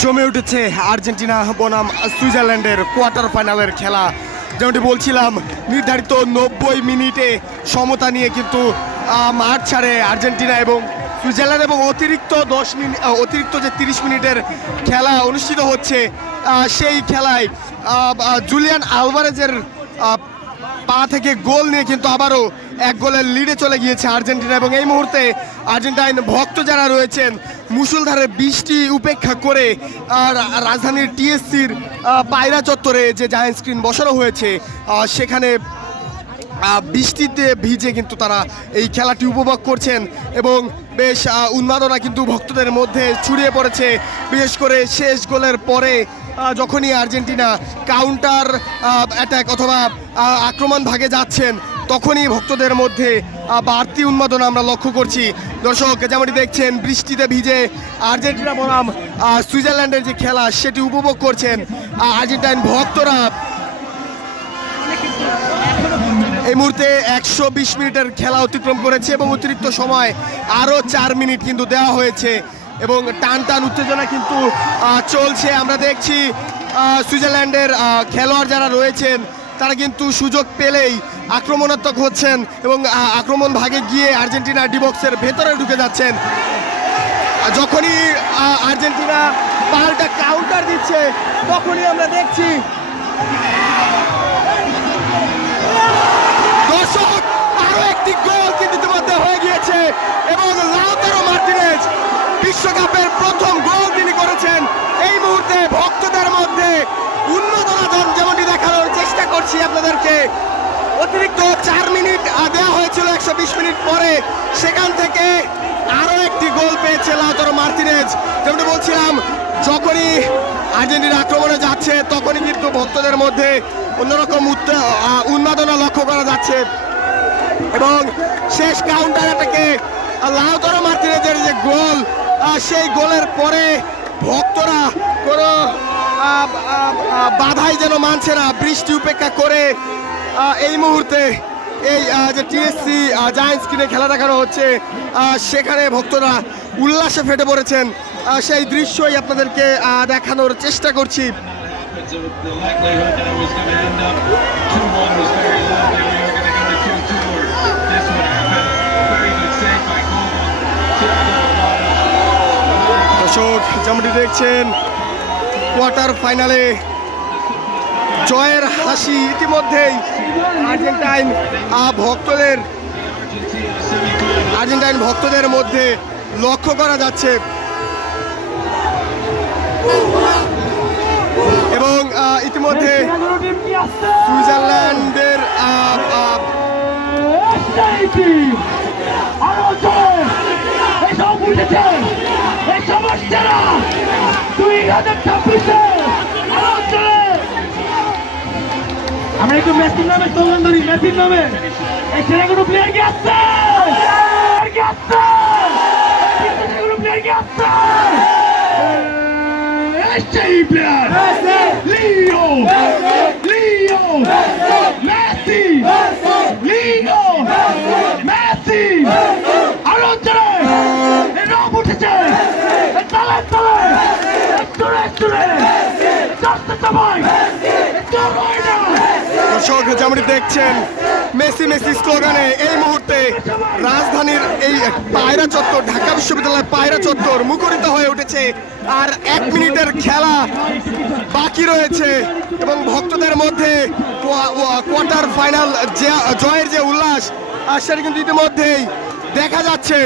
জমে উঠেছে আর্জেন্টিনা বনাম সুইজারল্যান্ডের কোয়ার্টার ফাইনালের খেলা। যেমনটি বলছিলাম, নির্ধারিত 90 মিনিটে সমতা নিয়ে কিন্তু মাঠ ছাড়ে আর্জেন্টিনা এবং সুইজারল্যান্ড, এবং অতিরিক্ত যে 30 মিনিটের খেলা অনুষ্ঠিত হচ্ছে, সেই খেলায় জুলিয়ান আলভারেজের পা থেকে গোল নিয়ে কিন্তু আবারও 1 গোলের লিডে চলে গিয়েছে আর্জেন্টিনা। এবং এই মুহূর্তে আর্জেন্টাইন ভক্ত যারা রয়েছেন, মুষলধারে বৃষ্টি উপেক্ষা করে রাজধানীর টিএসসির পায়রা চত্বরে যে জায়ান্ট স্ক্রিন বসানো হয়েছে, সেখানে বৃষ্টিতে ভিজে কিন্তু তারা এই খেলাটি উপভোগ করছেন এবং বেশ উন্মাদনা কিন্তু ভক্তদের মধ্যে ছড়িয়ে পড়েছে। বিশেষ করে শেষ গোলের পরে যখনই আর্জেন্টিনা কাউন্টার অ্যাটাক অথবা আক্রমণ ভাগে যাচ্ছেন, তখনই ভক্তদের মধ্যে বাড়তি উন্মাদনা আমরা লক্ষ্য করছি। দর্শক, যেমনটি দেখছেন, বৃষ্টিতে ভিজে আর্জেন্টিনা বনাম সুইজারল্যান্ডের যে খেলা, সেটি উপভোগ করছেন আর্জেন্টাইন ভক্তরা। এই মুহূর্তে 120 মিনিটের খেলা অতিক্রম করেছে এবং অতিরিক্ত সময় আরও 4 মিনিট কিন্তু দেওয়া হয়েছে এবং টান টান উত্তেজনা কিন্তু চলছে। আমরা দেখছি সুইজারল্যান্ডের খেলোয়াড় যারা রয়েছেন, তারা কিন্তু সুযোগ পেলেই আক্রমণাত্মক হচ্ছেন এবং আক্রমণ ভাগে গিয়ে আর্জেন্টিনা ডি বক্সের ভেতরে ঢুকে যাচ্ছেন। যখনই আর্জেন্টিনা পাল্টা কাউন্টার দিচ্ছে, তখনই আমরা দেখছি দর্শক আরো একটি গোল কিন্তু ইতিমধ্যে হয়ে গিয়েছে এবং লাউতারো মার্টিনেজ বিশ্বকাপের প্রথম গোল তিনি করেছেন। এই মুহূর্তে ভক্তদের মধ্যে উন্মাদনা যেমনটি দেখানোর চেষ্টা করছি আপনাদেরকে। অতিরিক্ত 4 মিনিট দেওয়া হয়েছিল 120 মিনিট পরে, সেখান থেকে আরো একটি গোল পেয়েছে লাউতারো মার্টিনেজ। যেমনটি বলছিলাম, যখনই আর্জেন্টিনা আক্রমণে যাচ্ছে, তখনই কিন্তু ভক্তদের মধ্যে অন্যরকম উন্মাদনা লক্ষ্য করা যাচ্ছে এবং শেষ কাউন্টার অ্যাটাকে লাউতারো মার্টিনেজের যে গোল, সেই গোলের পরে ভক্তরা কোনো বাধাই যেন মানছে না, বৃষ্টি উপেক্ষা করে এই মুহূর্তে এই যে টিএসসি জায়ান্ট স্ক্রিনে খেলা দেখানো হচ্ছে, সেখানে ভক্তরা উল্লাসে ফেটে পড়েছেন। সেই দৃশ্যই আপনাদেরকে দেখানোর চেষ্টা করছি। The likelihood that it was going to end up 2-1 was very low. Now we are going to go to 2-2 or this would happen. Very good save by Koeman. দর্শক, যেমনটি দেখছেন, কোয়ার্টার ফাইনালে জয়ের হাসি ইতিমধ্যেই আর্জেন্টাইন ভক্তদের মধ্যে লক্ষ্য করা যাচ্ছে এবং ইতিমধ্যে সুইজারল্যান্ডের আমরা একটু মেসির নামে স্লোগান ধরি, মেসির নামে এই ছেলেগুলো প্লেয়ার কি আসছে, প্লেয়ার কি আসছে, সেই player Leo Messi, Leo Messi, আরো জোরে রং উঠেছে, তালে সবাই দর্শক, যেমনটি দেখছেন, মেসি মেসি স্লোগানে এই মুহূর্তে রাজধানীর এই পায়রা চত্বর, ঢাকা বিশ্ববিদ্যালয়ের পায়রা চত্বর মুখরিত হয়ে উঠেছে। আর 1 মিনিটের খেলা বাকি রয়েছে এবং ভক্তদের মধ্যে কোয়ার্টার ফাইনাল জয়ের যে উল্লাস, সেটা কিন্তু ইতিমধ্যেই দেখা যাচ্ছে।